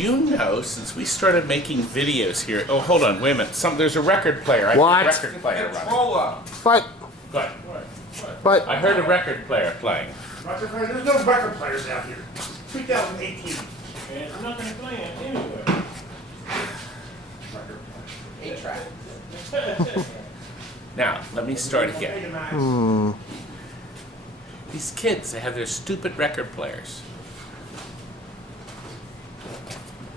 you know, since we started making videos here... Oh, hold on, wait a minute. There's a record player. What? I heard a record player running. But... Good. But... I heard a record player playing. There's no record players out here. 2018. And there's nothing playing anywhere. 8-track. Now, let me start again. These kids, they have their stupid record players.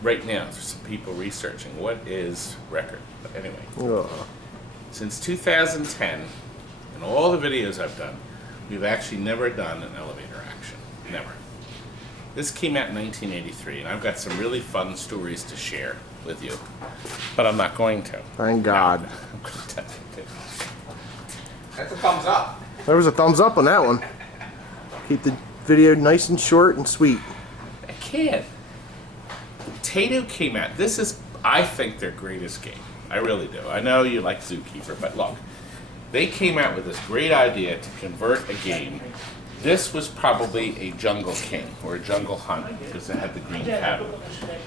Right now, there's some people researching what is record. But anyway, since 2010, in all the videos I've done, we've actually never done an elevator action. Never. This came out in 1983, and I've got some really fun stories to share with you, but I'm not going to. Thank God. No, I'm going to tell you. That's a thumbs up. There was a thumbs up on that one. Keep the video nice and short and sweet. I can't. Taito came out. This is, I think, their greatest game. I really do. I know you like Zookeeper, but look. They came out with this great idea to convert a game. This was probably a Jungle King or a Jungle Hunt because it had the green cabinet.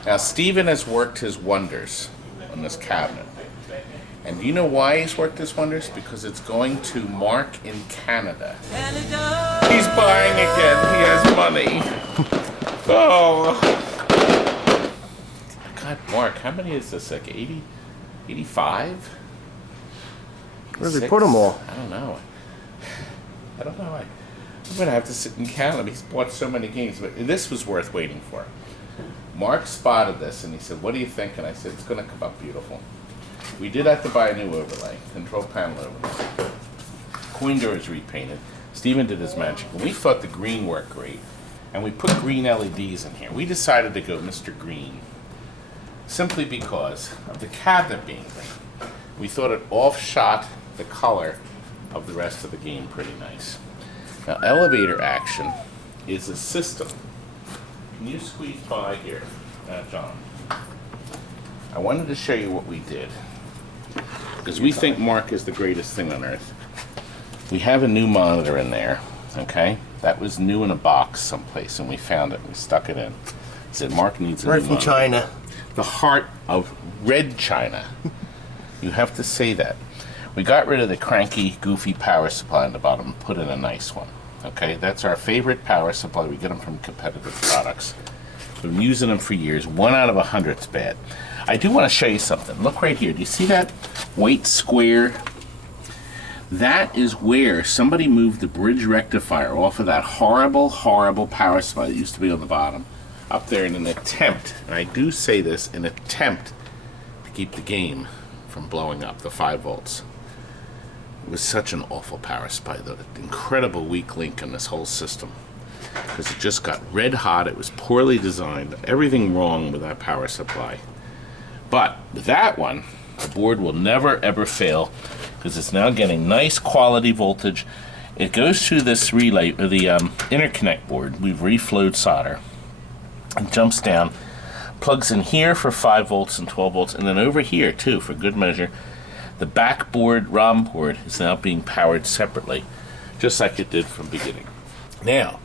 Now, Steven has worked his wonders on this cabinet. And do you know why he's worked his wonders? Because it's going to Mark in Canada. He's buying again. He has money. Oh. God, Mark, how many is this? Like 80? 85? Where did they put them all? I don't know. I'm going to have to sit and count them. He's bought so many games, but this was worth waiting for. Mark spotted this and he said, "What do you think?" And I said, "It's going to come up beautiful." We did have to buy a new overlay, control panel overlay. Coin door is repainted. Steven did his magic. And we thought the green worked great. And we put green LEDs in here. We decided to go Mr. Green simply because of the cabinet being green. We thought it offshot the color of the rest of the game pretty nice. Now, elevator action is a system. Can you squeeze by here, John? I wanted to show you what we did, because we think Mark is the greatest thing on earth. We have a new monitor in there, okay? That was new in a box someplace, and we found it, and we stuck it in. Said, Mark needs a Right new from monitor. China. The heart of red China. You have to say that. We got rid of the cranky, goofy power supply on the bottom and put in a nice one. Okay, that's our favorite power supply. We get them from competitive products. We've been using them for years. 1 out of 100 is bad. I do want to show you something. Look right here. Do you see that white square? That is where somebody moved the bridge rectifier off of that horrible, horrible power supply that used to be on the bottom up there in an attempt, and I do say this, an attempt to keep the game from blowing up, the 5 volts. It was such an awful power supply, though, an incredible weak link in this whole system, because it just got red hot. It was poorly designed, everything wrong with that power supply. But that one, the board will never ever fail, because it's now getting nice quality voltage. It goes through this relay, or the interconnect board. We've reflowed solder. It jumps down, plugs in here for 5 volts and 12 volts, and then over here too, for good measure. The backboard ROM board is now being powered separately, just like it did from the beginning. Now,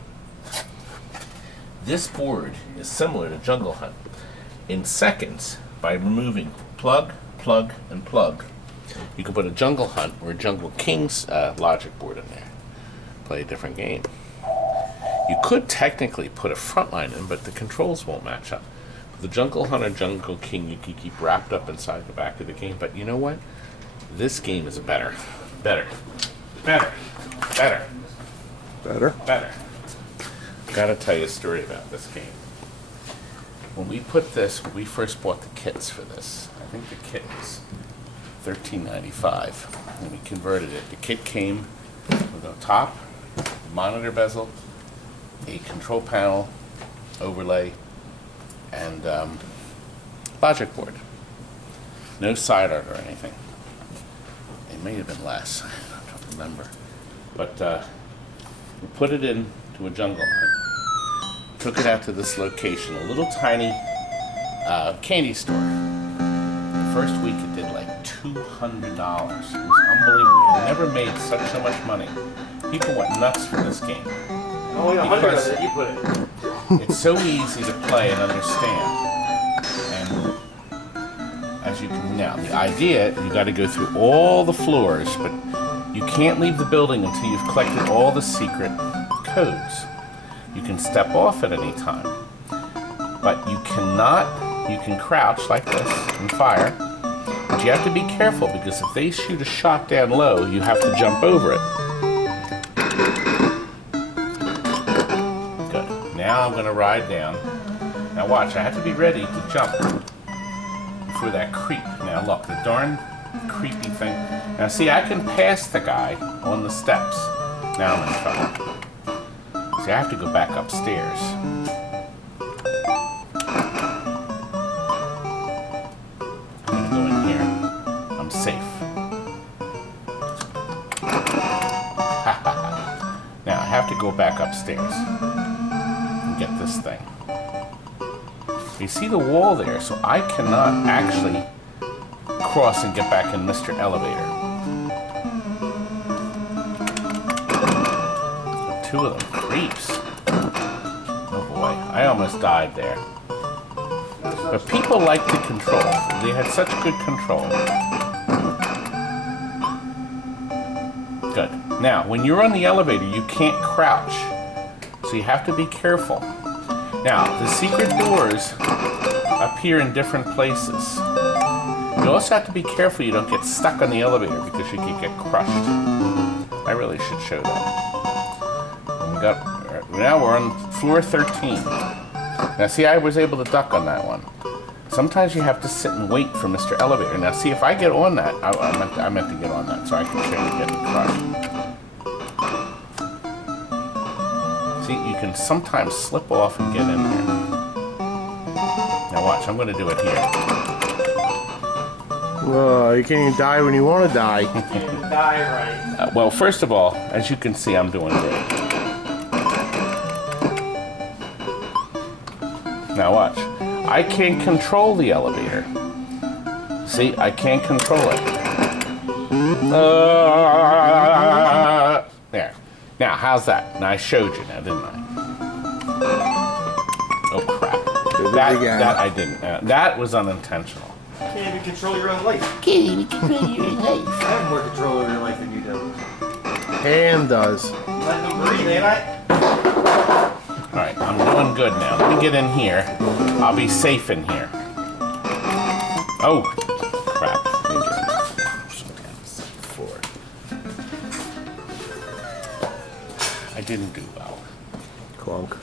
this board is similar to Jungle Hunt. In seconds, by removing plug, plug, and plug, you can put a Jungle Hunt or a Jungle King's logic board in there. Play a different game. You could technically put a frontline in, but the controls won't match up. The Jungle Hunt or Jungle King you can keep wrapped up inside the back of the game, but you know what? This game is better. Better. Better. Better. Better? Better. I've got to tell you a story about this game. When we put this, when we first bought the kits for this, I think the kit was $13.95, and we converted it. The kit came with a top, monitor bezel, a control panel, overlay, and logic board. No side art or anything. It may have been less, I don't remember. But we put it into a Jungle Hunt. Took it out to this location, a little tiny candy store. The first week it did like $200. It was unbelievable. I never made so much money. People went nuts for this game. Only 100 of it, you put it. It's so easy to play and understand. as you can now. The idea, you got to go through all the floors, but you can't leave the building until you've collected all the secret codes. You can step off at any time, but you can crouch like this and fire, but you have to be careful because if they shoot a shot down low, you have to jump over it. Good. Now I'm going to ride down. Now watch, I have to be ready to jump before that creep. Now look, the darn creepy thing. Now see, I can pass the guy on the steps. Now I'm in trouble. See, I have to go back upstairs. I'm gonna go in here. I'm safe. Now I have to go back upstairs and get this thing. You see the wall there, so I cannot actually cross and get back in Mr. Elevator. Two of them creeps. Oh boy, I almost died there. But people like to control. They had such good control. Good. Now, when you're on the elevator, you can't crouch. So you have to be careful. Now, the secret doors appear in different places. You also have to be careful you don't get stuck on the elevator because you can get crushed. I really should show that. Now we're on floor 13. Now see, I was able to duck on that one. Sometimes you have to sit and wait for Mr. Elevator. Now see, if I get on that, I meant to get on that so I can show you getting crushed. See, you can sometimes slip off and get in there. Now watch, I'm going to do it here. Whoa, you can't even die when you want to die. And die right. Well, first of all, as you can see, I'm doing great. Now watch. I can't control the elevator. See, I can't control it. There. Now, how's that? Now, I showed you now, didn't I? Oh, crap. That I didn't. That was unintentional. You can't even control your own life. Can't even control your life. I have more control over your life than you do. Ham does. Let them breathe, ain't I? Alright, I'm doing good now. Let me get in here. I'll be safe in here. Oh, crap. Let me get I didn't do well. Clunk.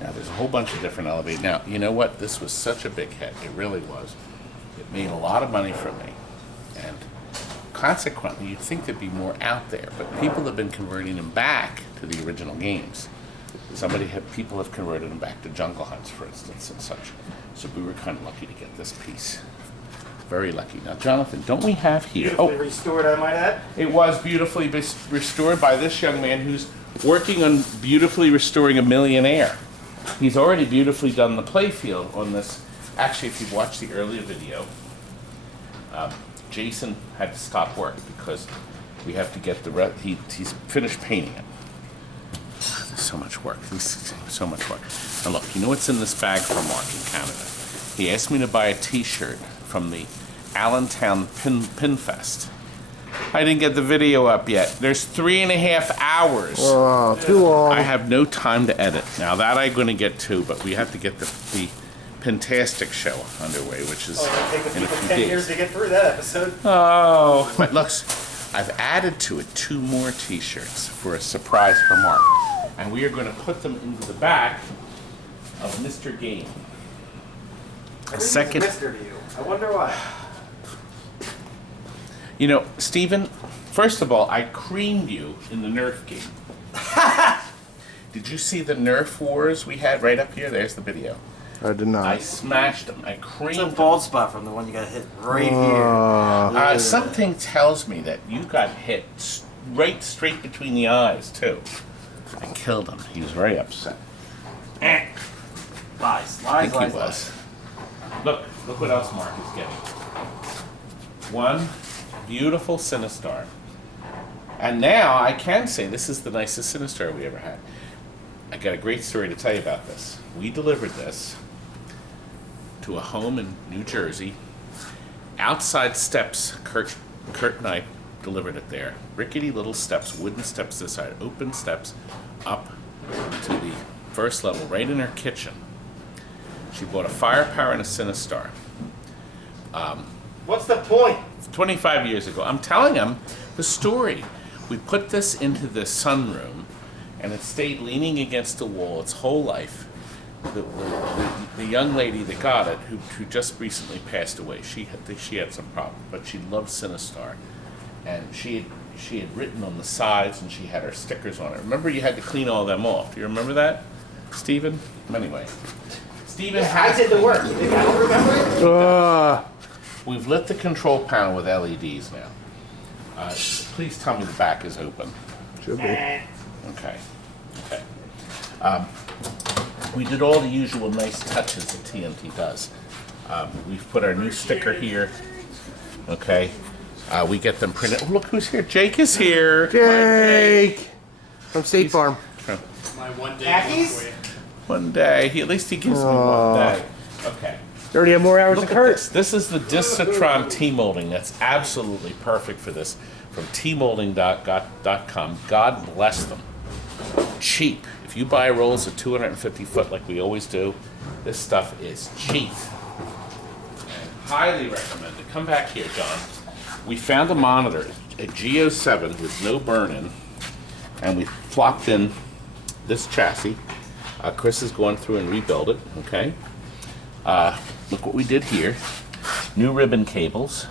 Now, there's a whole bunch of different elevators. Now, you know what? This was such a big hit. It really was. It made a lot of money for me. And consequently, you'd think there'd be more out there. But people have been converting them back to the original games. People have converted them back to Jungle Hunts, for instance, and such. So we were kind of lucky to get this piece. Very lucky. Now, Jonathan, don't we have here... Beautifully restored, I might add. It was beautifully restored by this young man who's working on beautifully restoring a millionaire. He's already beautifully done the playfield on this. Actually, if you watch the earlier video, Jason had to stop work because we have to get the he's finished painting it. There's so much work. So much work. And look, you know what's in this bag from Mark in Canada? He asked me to buy a T-shirt from the Allentown Pin Fest. I didn't get the video up yet. There's 3.5 hours. Oh, too long. I have no time to edit. Now that I'm going to get to, but we have to get the Pintastic show underway, which is Take the in a people few 10 days. years to get through that episode. Oh, but look, I've added to it 2 more T-shirts for a surprise for Mark, and we are going to put them into the back of Mr. Game. A second. Mr. to you. I wonder why. You know, Stephen, first of all, I creamed you in the Nerf game. Did you see the Nerf wars we had right up here? There's the video. I did not. I smashed them. I creamed It's a them. bald spot from the one you got hit right here. Something tells me that you got hit right straight between the eyes, too. I killed him. He was very upset. Lies, I lies, think lies, he lies. was. Look what else Mark is getting. One beautiful Sinistar. And now I can say this is the nicest Sinistar we ever had. I got a great story to tell you about this. We delivered this to a home in New Jersey, outside steps. Kurt and I delivered it there. Rickety little steps, wooden steps this side, open steps up to the first level, right in her kitchen. She bought a Firepower and a Sinistar. What's the point? 25 years ago. I'm telling him the story. We put this into the sunroom, and it stayed leaning against the wall its whole life. The young lady that got it, who just recently passed away, she had some problems, but she loved Sinistar, and she had written on the sides, and she had her stickers on it. Remember, you had to clean all them off. Do you remember that, Stephen? Anyway, Stephen I did the work. You think I don't remember it? We've lit the control panel with LEDs now. Please tell me the back is open. Should be. Okay. We did all the usual nice touches that TNT does. We've put our new sticker here. Okay. We get them printed. Oh, look who's here. Jake is here. Jake! From State Farm. My one day Khakis? for you. One day. At least he gives me one day. Okay. You already have more hours Look than at Kurt. this. This is the Discitron T-molding. That's absolutely perfect for this. From tmolding.com. God bless them. Cheap. If you buy rolls of 250 foot like we always do, this stuff is cheap. And highly recommended. Come back here, John. We found a monitor, a G07 with no burn-in, and we flopped in this chassis. Chris is going through and rebuild it, okay? Look what we did here. New ribbon cables,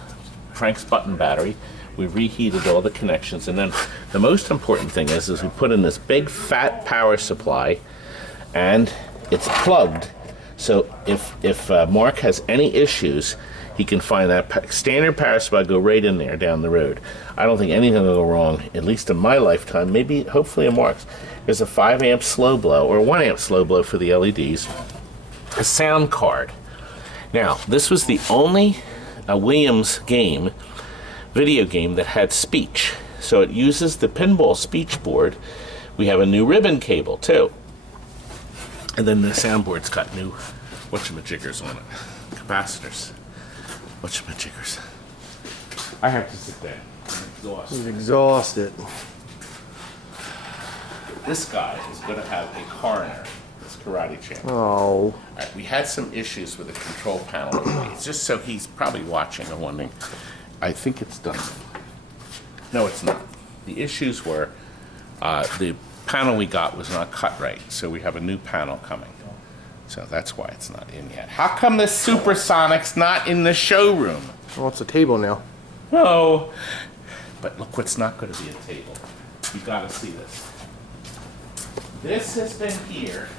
Frank's button battery. We reheated all the connections, and then the most important thing is we put in this big fat power supply, and it's plugged. So if Mark has any issues, he can find that standard power supply, go right in there down the road. I don't think anything will go wrong, at least in my lifetime. Maybe, hopefully, in Mark's. There's a 5 amp slow blow or 1 amp slow blow for the LEDs. A sound card. Now, this was the only Williams video game that had speech. So it uses the pinball speech board. We have a new ribbon cable too. And then the soundboard's got new whatchamajiggers on it. Capacitors. Whatchamajiggers. I have to sit there. I'm exhausted. He's exhausted. This guy is going to have a coroner. This karate champ. Oh. All right, we had some issues with the control panel. It's just so he's probably watching and wondering. I think it's done. No, it's not. The issues were the panel we got was not cut right, so we have a new panel coming. So that's why it's not in yet. How come the Supersonic's not in the showroom? Well, it's a table now. Oh, but look what's not going to be a table. You got to see this. This has been here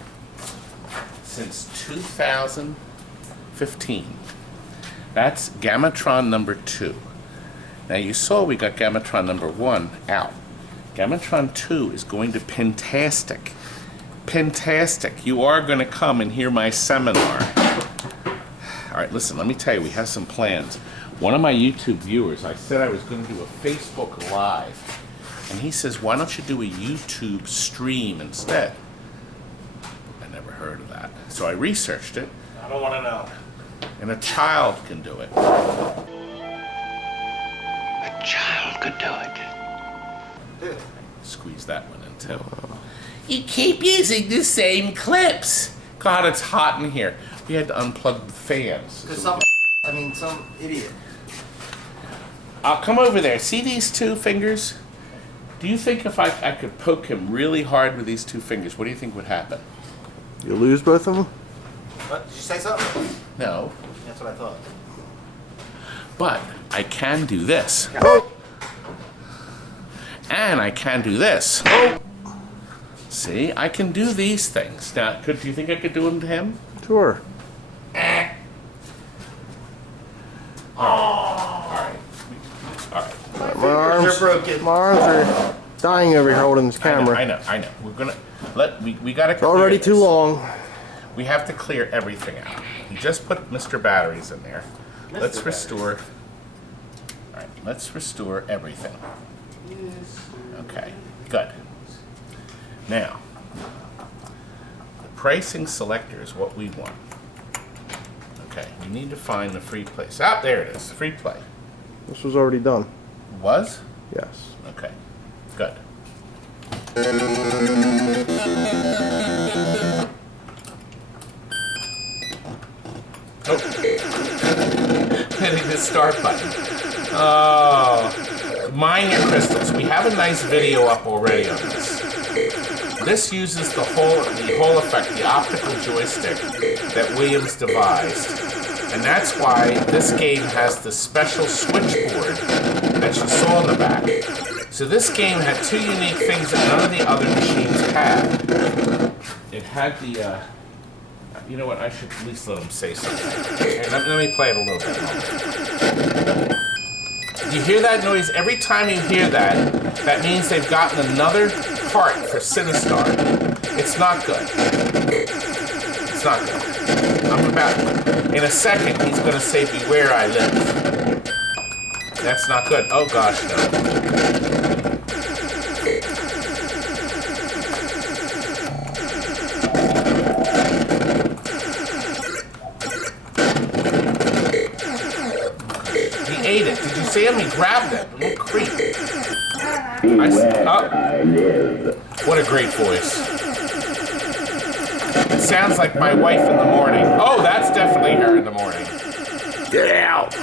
since 2015. That's Gamatron number 2. Now you saw we got Gamatron number 1 out. Gamatron 2 is going to Pintastic. Pintastic. You are going to come and hear my seminar. All right, listen, let me tell you, we have some plans. One of my YouTube viewers, I said I was going to do a Facebook Live. And he says, why don't you do a YouTube stream instead? I never heard of that. So I researched it. I don't want to know. And a child can do it. A child could do it. Squeeze that one in too. You keep using the same clips. God, it's hot in here. We had to unplug the fans. Because some idiot. I'll come over there. See these 2 fingers? Do you think if I could poke him really hard with these 2 fingers, what do you think would happen? You lose both of them? What? Did you say something? No. That's what I thought. But I can do this. Oh! And I can do this. Oh! See, I can do these things. Now, do you think I could do them to him? Sure. All right. My arms are broken. My arms are dying over here holding this camera. I know. We're gonna we gotta. It's already too long. We have to clear everything out. We just put Mr. Batteries in there. Let's restore. All right, let's restore everything. Okay, good. Now, the pricing selector is what we want. Okay, you need to find the free place. Ah, there it is. Free play. This was already done. Was? Yes. Okay, good. Oh. Hitting the start button. Oh. Mine your crystals. We have a nice video up already on this. This uses the whole effect, the optical joystick that Williams devised. And that's why this game has the special switchboard that you saw in the back. So this game had two unique things that none of the other machines had. It had the, you know what, I should at least let him say something. Here, let me play it a little bit. You hear that noise? Every time you hear that, that means they've gotten another part for Sinistar. It's not good. It's not good. In a second, he's going to say, "Beware I live." That's not good. Oh gosh, no. He ate it. Did you see him? He grabbed it. Little creep. What a great voice. It sounds like my wife in the morning. Oh, that's definitely her in the morning. Get out!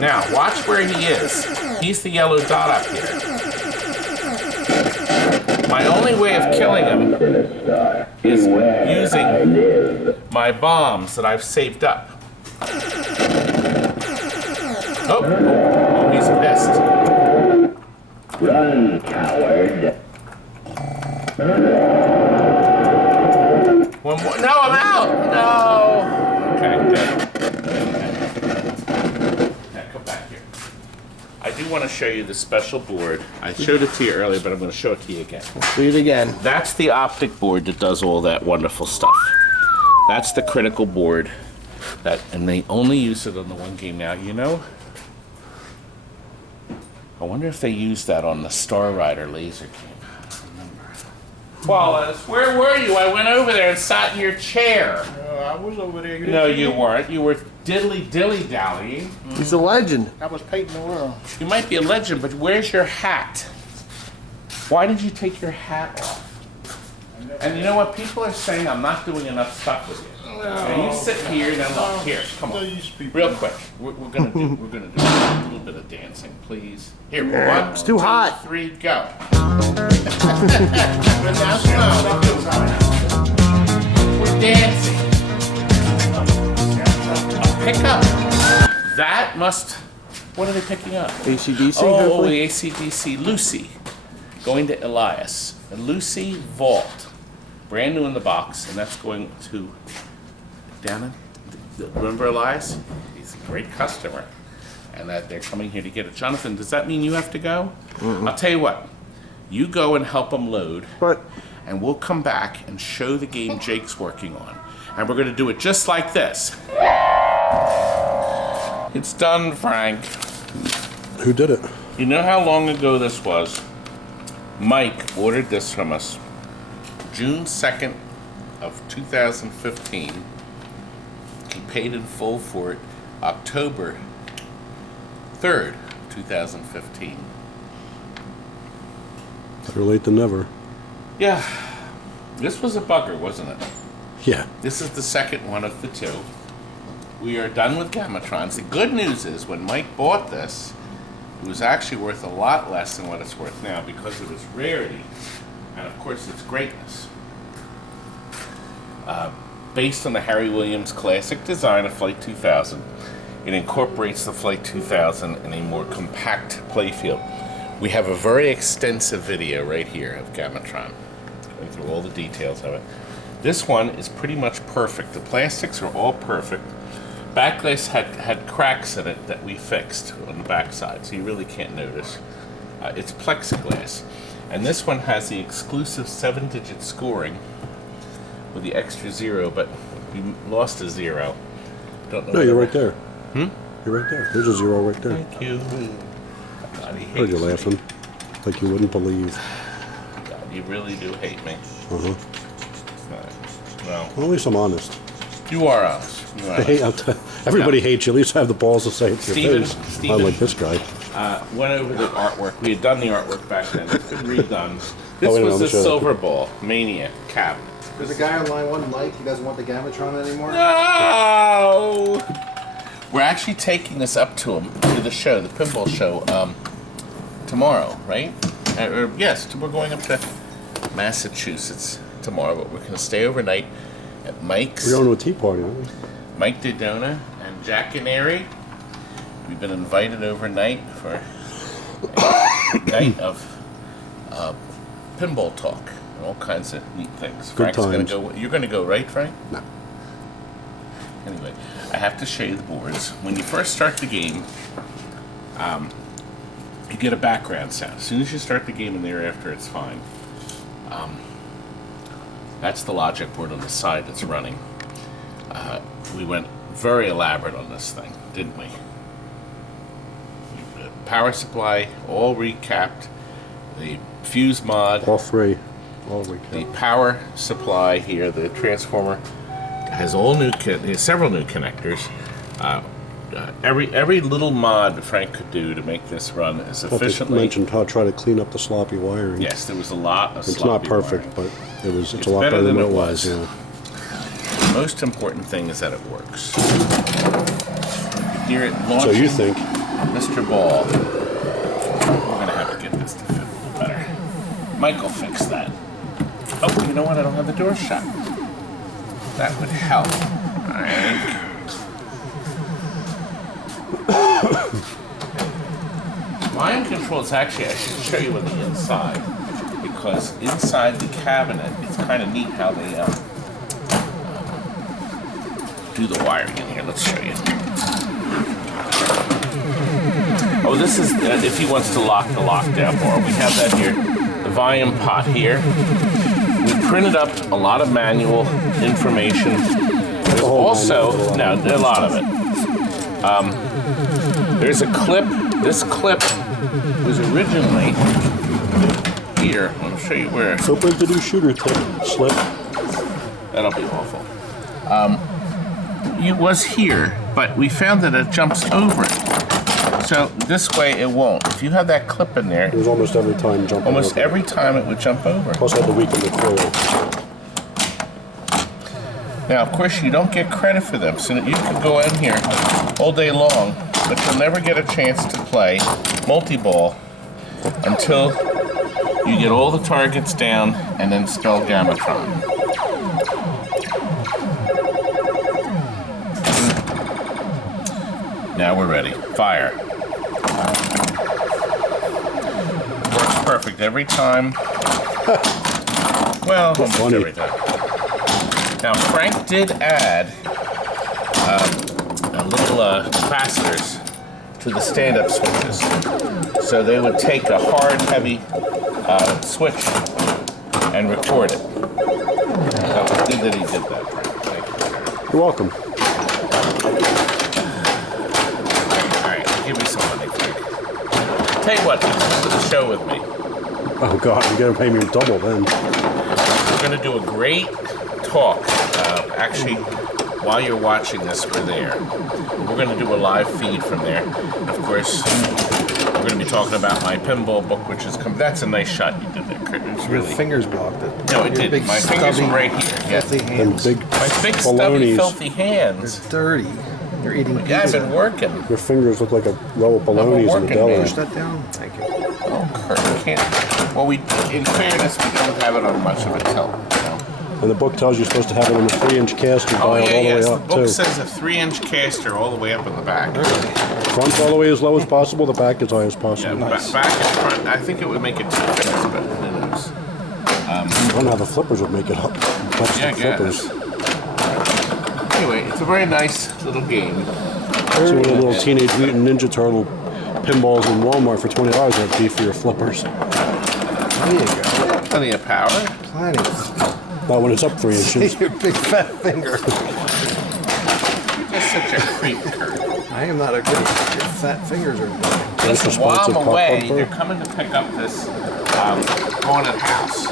Now, watch where he is. He's the yellow dot up here. My only way of killing him is using my bombs that I've saved up. Oh, he's pissed. Run, coward. One more. No, I'm out! No! Okay, good. Now, come back here. I do want to show you the special board. I showed it to you earlier, but I'm going to show it to you again. Do it again. That's the optic board that does all that wonderful stuff. That's the critical board. And they only use it on the one game now, you know? I wonder if they use that on the Star Rider laser game. Wallace, where were you? I went over there and sat in your chair. I was over there. No, you weren't. You were dilly-dallying. He's a legend. I was painting the world. You might be a legend, but where's your hat? Why did you take your hat off? And you know what? People are saying I'm not doing enough stuff with you. Now you sit here and then look. Here, come on. Real quick. We're gonna do a little bit of dancing, please. Here, one, It's too hot. 2, 3, go. We're dancing. Pick up. That must. What are they picking up? AC/DC, Oh, hopefully? the AC/DC. Lucy. Going to Elias. A Lucy Vault. Brand new in the box, and that's going to Dana. Remember Elias? He's a great customer. And that they're coming here to get it. Jonathan, does that mean you have to go? I'll tell you what. You go and help them load. But And we'll come back and show the game Jake's working on. And we're going to do it just like this. It's done, Frank. Who did it? You know how long ago this was? Mike ordered this from us June 2nd of 2015. He paid in full for it October 3rd, 2015. Better late than never. Yeah, this was a bugger, wasn't it? Yeah. This is the second one of the two. We are done with Gamatrons. The good news is when Mike bought this, it was actually worth a lot less than what it's worth now because of its rarity and, of course, its greatness. Based on the Harry Williams classic design of Flight 2000, it incorporates the Flight 2000 in a more compact playfield. We have a very extensive video right here of Gamatron, going through all the details of it. This one is pretty much perfect. The plastics are all perfect. Backlash had cracks in it that we fixed on the backside, so you really can't notice. It's plexiglass. And this one has the exclusive 7-digit scoring with the extra 0, but we lost a 0. Don't know. No, you're right there. Hmm? You're right there. There's a 0 right there. Thank you. God, he Heard you hates me. laughing. Like you wouldn't believe. God, you really do hate me. Uh-huh. It's Well, Well, at least I'm honest. you are honest. You are I hate, honest. everybody hates you. At least I have the balls to say it to your Steven, face. Steven. Unlike this guy. Went over the artwork. We had done the artwork back then. It's been redone. This wait a was the minute, let me show you. Silver Ball Mania cabinet. There's a guy on line one, Mike. He doesn't want the Gamatron anymore. No! We're actually taking this up to him to the show, the pinball show, tomorrow, right? Yes, we're going up to Massachusetts tomorrow, but we're going to stay overnight at Mike's. We're going to a tea party, aren't we? Mike Dodona and Jack and Ari. We've been invited overnight for a night of pinball talk and all kinds of neat things. Good Frank's going to times. go. You're going to go, right, Frank? No. Anyway, I have to show you the boards. When you first start the game, you get a background sound. As soon as you start the game and thereafter it's fine. That's the logic board on the side that's running. We went very elaborate on this thing, didn't we? Power supply, all recapped. The fuse mod. All three. All The weekend. power supply here, the transformer, has all new several new connectors. Every little mod Frank could do to make this run as Not to efficiently. mention how try to clean up the sloppy wiring. Yes, there was a lot of. It's not sloppy perfect, wiring. but it's It's a lot better than it was. was. Yeah. The most important thing is that it works. Near it So launching you think? Mr. Ball. We're gonna have to get this to fit a little better. Michael fix that. Oh, you know what? I don't have the door shut. That would help. Alright. Mind controls, actually, I should show you on the inside. Because inside the cabinet, it's kind of neat how they do the wiring in here. Let's show you. Oh, this is if he wants to lock the lockdown bar. We have that here. The volume pot here. We printed up a lot of manual information. There's also, no, a lot of it. There's a clip. This clip was originally here. I'll show you where. Open to do shooter tip slip. That'll be awful. It was here, but we found that it jumps over it. So this way it won't. If you have that clip in there, It was almost every time jumping. almost over. every time it would jump over. Plus I had to weaken the coil. Now, of course, you don't get credit for them, so that you can go in here all day long, but you'll never get a chance to play multi-ball until you get all the targets down and then spell Gamatron. Now we're ready. Fire. Works perfect every time. Well, almost Funny. every time. Now, Frank did add a little capacitors to the stand-up switches. So they would take a hard, heavy switch and record it. That was good that he did that, Frank. Thank you. You're welcome. All right, give me some money, Frank. Tell you what, come to the show with me. Oh God, you're gonna pay me double then. We're going to do a great talk. Actually, while you're watching this, we're there. We're going to do a live feed from there. And of course, we're going to be talking about my pinball book, which is coming. That's a nice shot you did there, Kurt. It's Your really. fingers blocked it. No, it Your didn't. big My fingers were stubby, right here. Yeah. filthy Them hands. big My big, stubby, balonies. filthy They're hands. dirty. You're eating Yeah, I've pizza. been working. Your fingers look like a row of balonies in the working, deli. man. Push that down. Thank you. Oh, Kurt, I can't. Well, in fairness, we don't have it on much of a tilt. You know? And the book tells you you're supposed to have it on a 3-inch caster Oh, dial yeah, all the yes. way The up book too. says a 3-inch caster all the way up in the back. Front all the way as low as possible, the back as high as Yeah, possible. back and front. I think it would make it too fast, but who knows? I don't know how the flippers would make it up. That's Yeah, I the guess. flippers. Anyway, it's a very nice little game. See one of the little Teenage Mutant Ninja Turtle pinballs in Walmart for $20. That'd be for your flippers. There you go. Plenty of power. Plenty. Not when it's up 3 inches. Your big fat finger. You're just such a creep, Kurt. I am not a good. Your fat fingers are. Listen, while I'm responsive away, popcorn. they're coming to pick up this haunted house.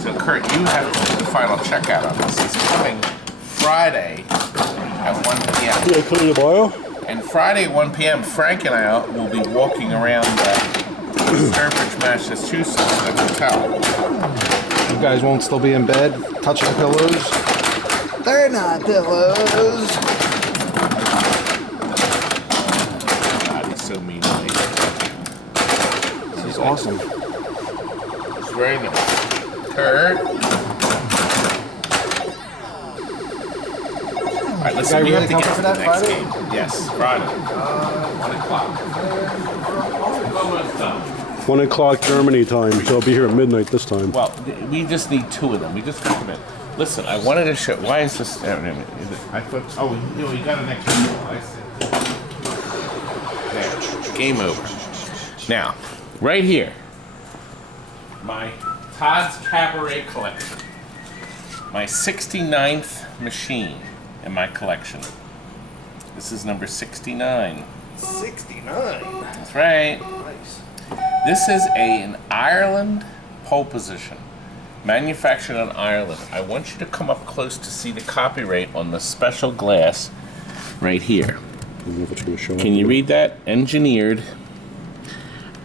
So Kurt, you have to do the final checkout on this. It's coming Friday at 1 p.m. Yeah, put in the bio. And Friday at 1 p.m., Frank and I will be walking around Sturbridge, Massachusetts at the hotel. You guys won't still be in bed touching pillows? They're not pillows. God, he's so mean. This is awesome. It's very nice. Kurt. All right, listen, we really have to get coming to for the that next Friday? game. Yes, Friday. 1 o'clock. Almost done. 1 o'clock Germany time, so I'll be here at midnight this time. Well, we just need 2 of them. We just got them in. Listen, I wanted to show. Why is this? I thought. Oh, you got an extra ball. I said. There. Game over. Now, right here, my Todd's Cabaret Collection. My 69th machine in my collection. This is number 69. 69. That's right. Nice. This is an Ireland pole position, manufactured in Ireland. I want you to come up close to see the copyright on the special glass right here. I don't know if it's going to show up. Can you read that? Engineered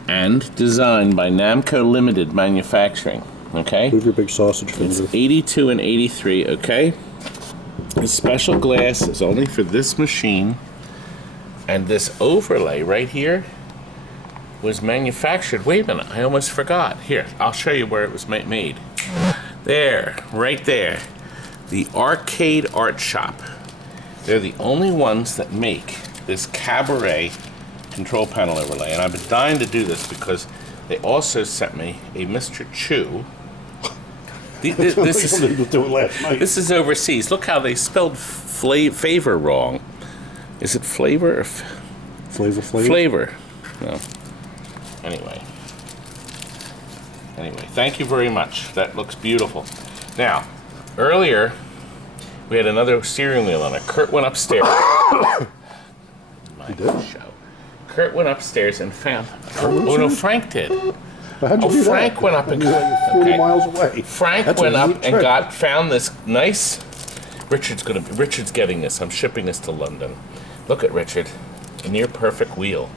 and designed by Namco Limited Manufacturing. Okay? Move your big sausage finger. It's 82 and 83, okay? The special glass is only for this machine, and this overlay right here was manufactured. Wait a minute, I almost forgot. Here, I'll show you where it was made. There, right there. The Arcade Art Shop. They're the only ones that make this Cabaret control panel overlay, and I've been dying to do this because they also sent me a Mr. Chu. This is overseas. Look how they spelled favor wrong. Is it flavor or Flavor. flavor? No. Anyway, thank you very much. That looks beautiful. Now, earlier we had another steering wheel on it. Kurt went upstairs. He did? Show. Kurt went upstairs and found. Oh no, Frank did. How'd you do that? Frank went up and You're like 40 miles away. Frank That's a went up neat and trick. found this nice. Richard's getting this. I'm shipping this to London. Look at Richard, a near perfect wheel.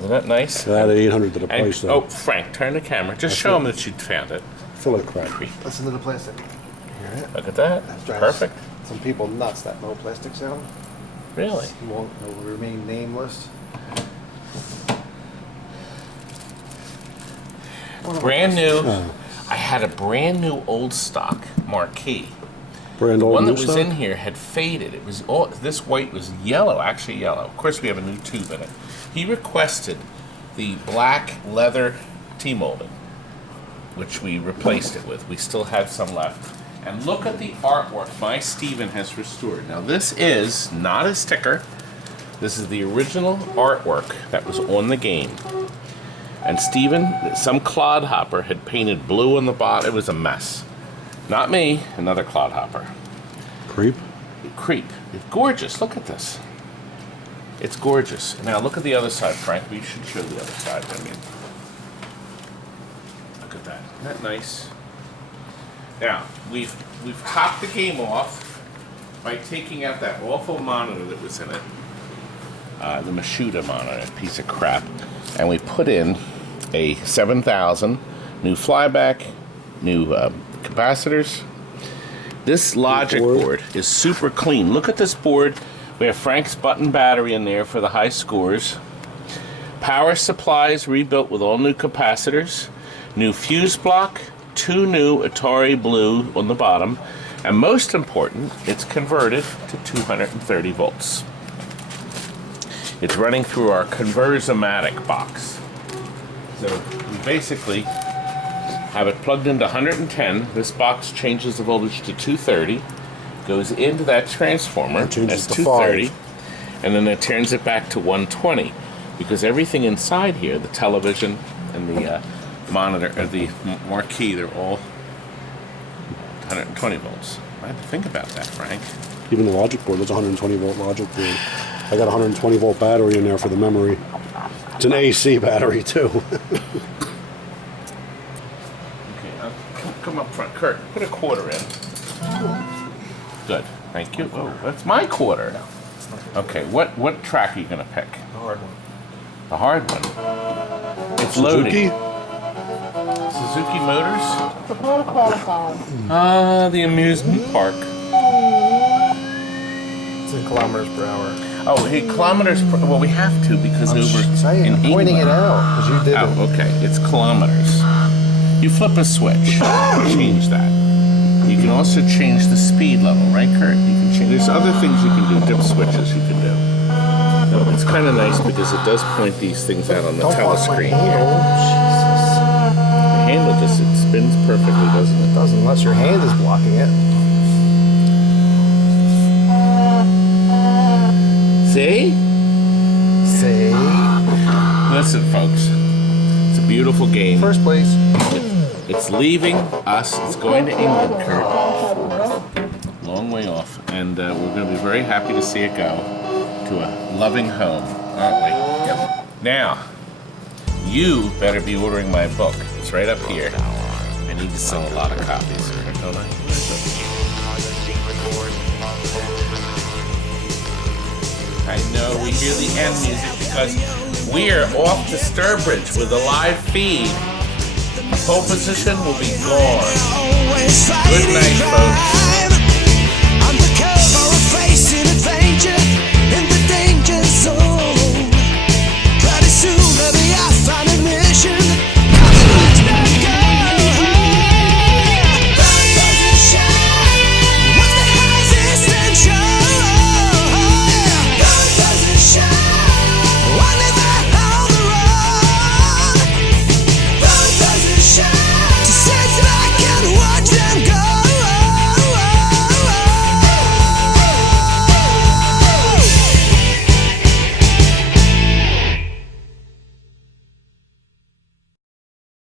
Isn't that nice? That 800 to the And, price, though. oh, Frank, turn the camera. Just show him that you found it. Full of crap. Listen to the plastic. You hear it? Look at that. That drives Perfect. Some people nuts, that low plastic sound. Really? Won't will remain nameless. Brand new. I had a brand new old stock marquee. Brand old One that new was stock? in here had faded. It was all this white was yellow, actually yellow. Of course, we have a new tube in it. He requested the black leather T-molding, which we replaced it with. We still have some left. And look at the artwork my Steven has restored. Now, this is not a sticker. This is the original artwork that was on the game. And Steven, some clodhopper had painted blue on the bottom. It was a mess. Not me, another clodhopper. Creep? Creep. It's gorgeous. Look at this. It's gorgeous. Now look at the other side, Frank. We should show the other side. I mean, look at that. Isn't that nice? Now we've topped the game off by taking out that awful monitor that was in it, the Mashuda monitor, a piece of crap, and we put in a 7000 new flyback, new capacitors. This logic board is super clean. Look at this board. We have Frank's button battery in there for the high scores. Power supplies rebuilt with all new capacitors. New fuse block. 2 new Atari Blue on the bottom. And most important, it's converted to 230 volts. It's running through our Conversomatic box. So we basically have it plugged into 110. This box changes the voltage to 230. Goes into that transformer It changes as to 230, 5. and then it turns it back to 120, because everything inside here, the television and the monitor, or the marquee, they're all 120 volts. I had to think about that, Frank. Even the logic board, that's a 120 volt logic board. I got a 120 volt battery in there for the memory. It's an AC battery, too. Okay, come up front. Kurt, put a quarter in. Good. Thank you. Oh, that's my quarter. Okay, what track are you going to pick? The hard one. The hard one. It's Suzuki? loading. Suzuki Motors? The amusement park. It's in kilometers per hour. Oh, hey, kilometers per... Well, we have to because over in I'm pointing it England... out because you did it. Oh, okay. It's kilometers. You flip a switch. Change that. You can also change the speed level, right, Kurt? You can change. There's other things you can do. Dip switches you can do. So it's kind of nice because it does point these things out on the telescreen here. The handle just it spins perfectly, doesn't it? It doesn't unless your hand is blocking it. See? See? Listen, folks. It's a beautiful game. First place. It's leaving us. It's going to England, Kurt. Long way off. And we're going to be very happy to see it go to a loving home, aren't we? Yep. Now, you better be ordering my book. It's right up here. I need to sell a lot of copies, don't I? I know we hear the end music because we're off to Sturbridge with a live feed. Pole position will be gone. Good night, folks.